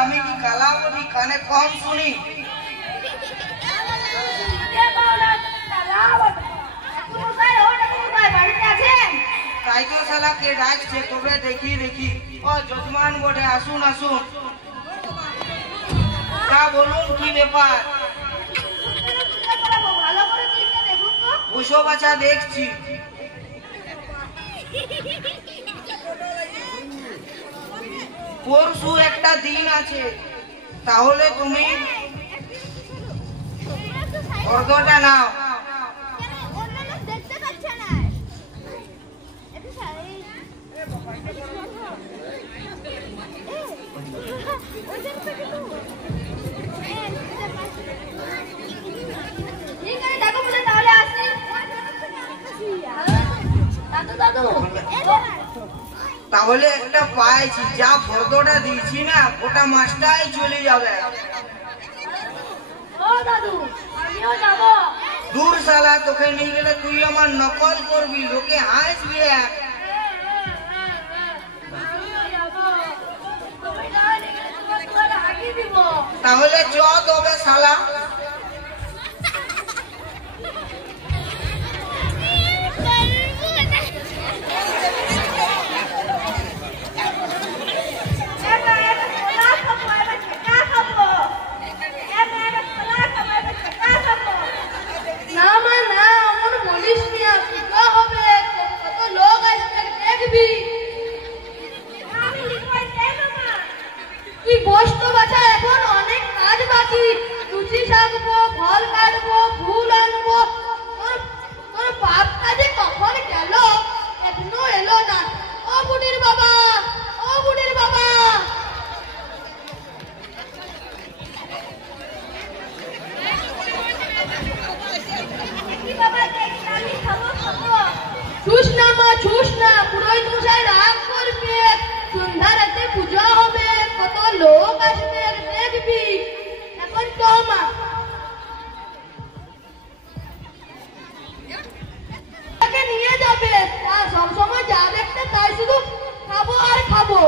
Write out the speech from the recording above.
আমি কি কালাবতী কানে কম শুনি? তাই তো শালা কে ডাকছে, তবে দেখি দেখি। ও যজমান বটে, আসুন আসুন। তা বলুন কি ব্যাপার? ওসব আচ্ছা দেখছি। পরশু একটা দিন আছে, তাহলে তুমি ফর্দটা নাও। তাহলে একটা পাইছি, যা ফর্দটা দিয়েছি না ওটা মাসটাই চলে যাবে। দূর শালা, তোকে নিয়ে গেলে তুই আমার নকল করবি, লোকে হাসবি। তাহলে চ তবে শালা। নিয়ে যাবে সব সময় যা দেখতে তাই শুধু খাবো আর খাবো।